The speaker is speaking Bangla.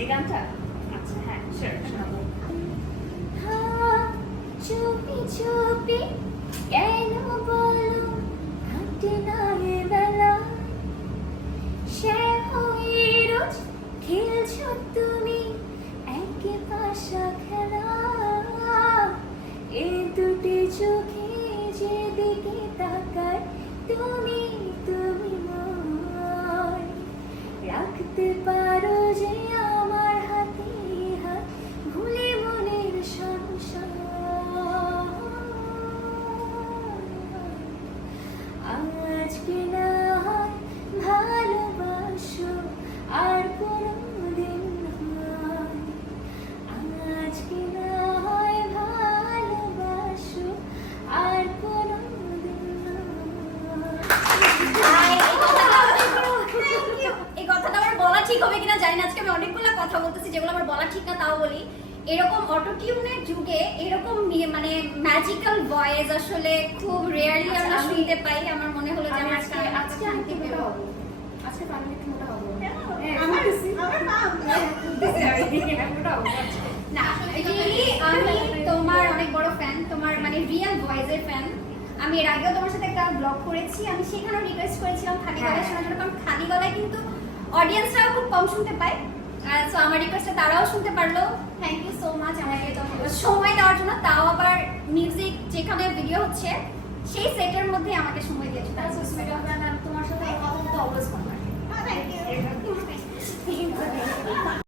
এই গানটা আচ্ছা হ্যাঁ শিওর শোনাবো। চুপি চুপি কেন বলো কাটে না এ বেলা, সে হয়ে রোজ খেলছো তুমি একে পাশা খেলা, এ দুটি চোখে যেদিকে তাকায় তুমি তুমি ময়, রাখতে পারো যে আমার হাতে হাত ভুলে মনের সংসার। আজকে না হয় ভালোবাসো আর কোনোদিন নয়, আজকে না হয় ভালোবাসো আর কোনোদিন নয়। এই কথাটা আমার বলা ঠিক হবে কিনা জানি না, আজকে আমি অনেকগুলো কথা বলতেছি যেগুলো আমার বলা ঠিক না, তাও বলি। এরকম অটোটিউনের যুগে এরকম মানে ম্যাজিক্যাল ভয়েস আসলে খুব রেয়ারলি আমরা শুনতে পাই। আমার মনে হলো যে আমার আজকে আমি একটু মোটা হবো, আজকে আমি একটু মোটা হবো। না রিয়েলি আমি তোমার অনেক বড় ফ্যান, তোমার মানে রিয়েল ভয়েসের ফ্যান। আমি এর আগেও তোমার সাথে একটা ব্লগ করেছি, আমি সেখানেও রিকোয়েস্ট করেছিলাম খালি গলায় শোনার জন্য, কারণ খালি গলায় কিন্তু অডিয়েন্সরাও খুব কম শুনতে পায়। সো আমার রিকোয়েস্টে তারাও শুনতে পারলো। থ্যাংক ইউ সো মাচ আমাকে সময় দেওয়ার জন্য, তাও আবার মিউজিক যেখানে ভিডিও হচ্ছে সেই সেটের মধ্যে আমাকে সময় দিয়েছে। তোমার সাথে কথা বলতে অলওয়েজ ভালো লাগে। Thank you.